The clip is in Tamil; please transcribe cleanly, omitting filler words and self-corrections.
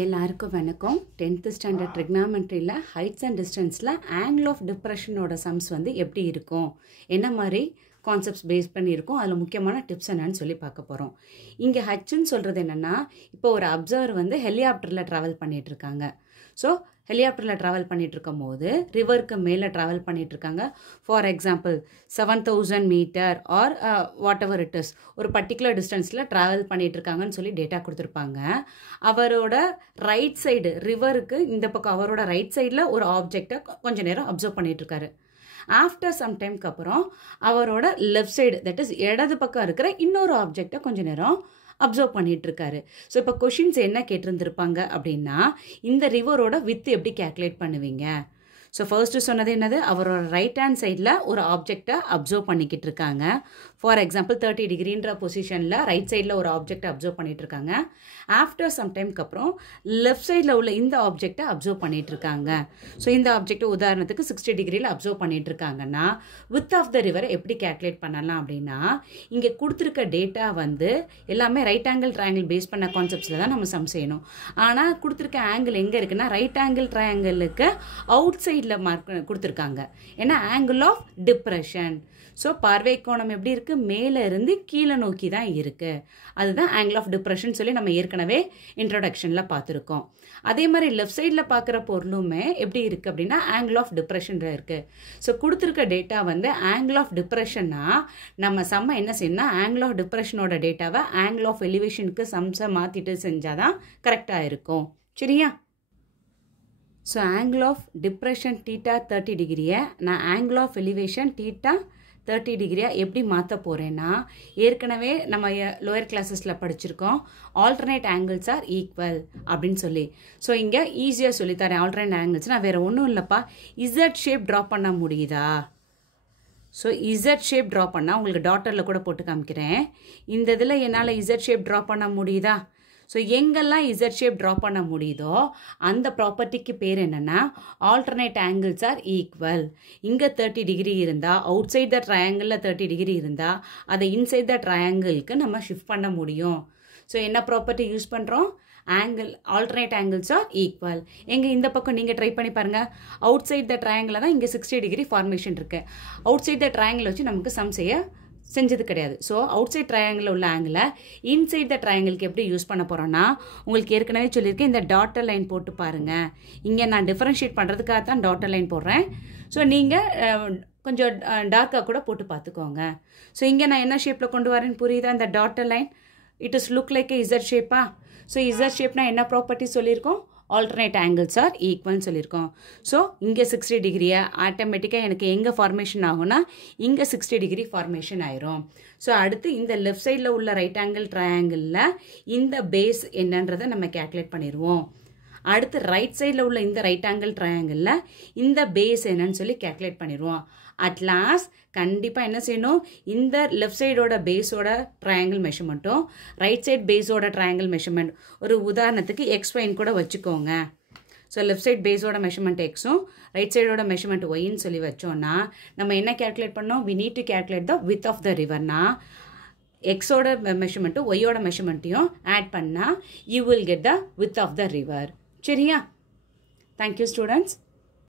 எல்லாருக்கும் வணக்கம். 10th ஸ்டாண்டர்ட் ட்ரிக்னாமெட்ரியில் ஹைட்ஸ் அண்ட் டிஸ்டன்ஸில் ஆங்கிள் ஆஃப் டிப்ரெஷனோட சம்ஸ் வந்து எப்படி இருக்கும், என்ன மாதிரி கான்செப்ட்ஸ் பேஸ் பண்ணியிருக்கோம், அதில் முக்கியமான டிப்ஸ் என்னன்னு சொல்லி பார்க்க போகிறோம். இங்கே ஹச்சுன்னு சொல்கிறது என்னென்னா, இப்போ ஒரு அப்சர்வர் வந்து ஹெலிகாப்டரில் ட்ராவல் பண்ணிகிட்ருக்காங்க. ஸோ ஹெலிகாப்டரில் ட்ராவல் பண்ணிகிட்ருக்கும் போது ரிவருக்கு மேலே ட்ராவல் பண்ணிகிட்ருக்காங்க. For example 7000 metre or whatever it is இஸ், ஒரு பர்டிகுலர் டிஸ்டன்ஸில் ட்ராவல் பண்ணிகிட்ருக்காங்கன்னு சொல்லி டேட்டா கொடுத்துருப்பாங்க. அவரோட ரைட் சைடு, ரிவருக்கு இந்த பக்கம் அவரோட ரைட் சைடில் ஒரு ஆப்ஜெக்டை கொஞ்சம் நேரம் அப்சர்வ் பண்ணிகிட்ருக்காரு. ஆஃப்டர் சம் டைம்க்கு அப்புறம் அவரோட லெஃப்ட் சைடு, தட் இஸ் இடது பக்கம் இருக்கிற இன்னொரு ஆப்ஜெக்டை கொஞ்சம் நேரம் அப்சர்வ் பண்ணிட்டு இருக்காரு. ஸோ இப்போ கொஷின்ஸ் என்ன கேட்டிருந்துருப்பாங்க அப்படின்னா, இந்த ரிவரோட வித் எப்படி கேல்குலேட் பண்ணுவீங்க? ஸோ ஃபர்ஸ்ட்டு சொன்னது என்னது, அவரோட ரைட் ஹேண்ட் சைடில் ஒரு ஆப்ஜெக்டை அப்சர்வ் பண்ணிக்கிட்டு இருக்காங்க. ஃபார் எக்ஸாம்பிள் 30 டிகிரின்ற பொசிஷனில் ரைட் சைடில் ஒரு ஆப்ஜெக்டை அப்சர்வ் பண்ணிட்டு இருக்காங்க. ஆஃப்டர் சம் டைம்க்கு அப்புறம் லெஃப்ட் சைடில் உள்ள இந்த ஆப்ஜெக்டை அப்சர்வ் பண்ணிட்டு இருக்காங்க. ஸோ இந்த ஆப்ஜெக்டை உதாரணத்துக்கு 60 டிகிரியில் அப்சர்வ் பண்ணிட்டு இருக்காங்கன்னா வித் ஆஃப் த ரிவரை எப்படி கேல்குலேட் பண்ணலாம் அப்படின்னா, இங்கே கொடுத்துருக்க டேட்டா வந்து எல்லாமே ரைட் ஆங்கிள் ட்ரையாங்கிள் பேஸ் பண்ண கான்செப்ட்ஸில் தான் நம்ம சம் செய்யணும். ஆனால் கொடுத்துருக்க ஆங்கிள் எங்கே இருக்குன்னா, ரைட் ஆங்கிள் ட்ரையாங்கிளுக்கு அவுட் சைடில் மார்க் கொடுத்துருக்காங்க. ஏன்னா ஆங்கிள் ஆஃப் டிப்ரெஷன். ஸோ பார்வை கோணம் எப்படி இருக்குது, மேலே இருந்து கீழே நோக்கி தான் இருக்குது. அதுதான் ஆங்கிள் ஆஃப் டிப்ரெஷன் சொல்லி நம்ம ஏற்கனவே இன்ட்ரோடக்ஷனில் பார்த்துருக்கோம். அதே மாதிரி லெஃப்ட் சைடில் பார்க்குற பொருளுமே எப்படி இருக்குது அப்படின்னா ஆங்கிள் ஆஃப் டிப்ரெஷனில் இருக்குது. ஸோ கொடுத்துருக்க டேட்டா வந்து ஆங்கிள் ஆஃப் டிப்ரெஷன்னா நம்ம சம்மை என்ன செய்யணும்னா, ஆங்கிள் ஆஃப் டிப்ரெஷனோட டேட்டாவை ஆங்கிள் ஆஃப் எலிவேஷனுக்கு சம்ஸை மாற்றிட்டு செஞ்சால் தான் கரெக்டாக இருக்கும். சரியா? So angle of depression theta 30 டிகிரியை நான் ஆங்கிள் ஆஃப் எலிவேஷன் தீட்டா 30 டிகிரியாக எப்படி மாற்ற போகிறேன்னா, ஏற்கனவே நம்ம லோயர் கிளாஸஸில் படிச்சிருக்கோம், ஆல்டர்னேட் ஆங்கிள்ஸ் ஆர் ஈக்குவல் அப்படின்னு சொல்லி. ஸோ இங்கே ஈஸியாக சொல்லித்தரேன். ஆல்டர்னேட் ஆங்கிள்ஸ்னால் வேறு ஒன்றும் இல்லைப்பா, இசட் ஷேப் ட்ரா பண்ண முடியுதா? ஸோ இசட் ஷேப் ட்ரா பண்ணால் உங்களுக்கு டாட்டரில் கூட போட்டு காமிக்கிறேன். இந்த இதில் என்னால் இசட் ஷேப் ட்ரா பண்ண முடியுதா? ஸோ எங்கெல்லாம் இசட் ஷேப் ட்ரா பண்ண முடியுதோ அந்த ப்ராப்பர்ட்டிக்கு பேர் என்னென்னா ஆல்டர்னேட் ஆங்கிள்ஸ் ஆர் ஈக்குவல். இங்கே 30 டிகிரி இருந்தால் அவுட் சைட் த ட்ரையாங்கிளில் 30 டிகிரி இருந்தால் அதை இன்சைட் த ட்ரையாங்கிளுக்கு நம்ம ஷிஃப்ட் பண்ண முடியும். ஸோ என்ன ப்ராப்பர்ட்டி யூஸ் பண்ணுறோம்? Angle alternate angles R equal. எங்கே இந்த பக்கம் நீங்கள் ட்ரை பண்ணி பாருங்கள். அவுட் சைட் த ட்ரையாங்கிளில் தான் இங்கே 60 டிகிரி ஃபார்மேஷன் இருக்குது. அவுட் சைட் த ட்ரையாங்கிள் வச்சு நமக்கு சம் செஞ்சது கிடையாது. ஸோ அவுட் சைட் ட்ரையாங்கிள் உள்ள ஆங்கிளை இன்சைட் த ட்ரையாங்கிளுக்கு எப்படி யூஸ் பண்ண போகிறோன்னா, உங்களுக்கு ஏற்கனவே சொல்லியிருக்கேன், இந்த டாட்டர் லைன் போட்டு பாருங்கள். இங்கே நான் டிஃபரன்ஷியேட் பண்ணுறதுக்காக தான் டாட்டர் லைன் போடுறேன். ஸோ நீங்கள் கொஞ்சம் டார்க்காக கூட போட்டு பார்த்துக்கோங்க. ஸோ இங்கே நான் என்ன ஷேப்பில் கொண்டு வரேன்னு புரியுதா? இந்த dotted line it is look like Z ஷேப்பா? ஸோ இசட் ஷேப்னா என்ன ப்ராப்பர்ட்டி சொல்லியிருக்கோம்? ஆல்டர்னேட் ஆங்கிள்ஸ் ஆர் ஈக்குவல்னு சொல்லியிருக்கோம். ஸோ இங்கே 60 டிகிரியை ஆட்டோமேட்டிக்காக எனக்கு எங்கே ஃபார்மேஷன் ஆகும்னா இங்கே 60 டிகிரி ஃபார்மேஷன் ஆயிரும். ஸோ அடுத்து இந்த லெஃப்ட் சைடில் உள்ள ரைட் ஆங்கிள் ட்ரையாங்கிளில் இந்த பேஸ் என்னன்றதை நம்ம கேல்குலேட் பண்ணிடுவோம். அடுத்து ரைட் சைடில் உள்ள இந்த ரைட் ஆங்கிள் ட்ரையாங்கிளில் இந்த பேஸ் என்னன்னு சொல்லி கேல்குலேட் பண்ணிடுவோம். அட் லாஸ்ட் கண்டிப்பாக என்ன செய்யணும், இந்த லெஃப்ட் சைடோட பேஸோட ட்ரையாங்கிள் மெஷர்மெண்ட்டும் ரைட் சைட் பேஸோட ட்ரையாங்கிள் மெஷர்மெண்ட், ஒரு உதாரணத்துக்கு எக்ஸ் கூட வச்சுக்கோங்க. ஸோ லெஃப்ட் சைட் பேஸோட மெஷர்மெண்ட் எக்ஸும் ரைட் சைடோட மெஷர்மெண்ட் ஒய்ன்னு சொல்லி வச்சோன்னா நம்ம என்ன கேல்குலேட் பண்ணோம்? We need to calculate the width of the ரிவர்னா எக்ஸோட மெஷர்மெண்ட்டும் ஒய்யோட மெஷர்மெண்ட்டையும் ஆட் பண்ணால் you will get the width of the river. சரியா? Thank you students.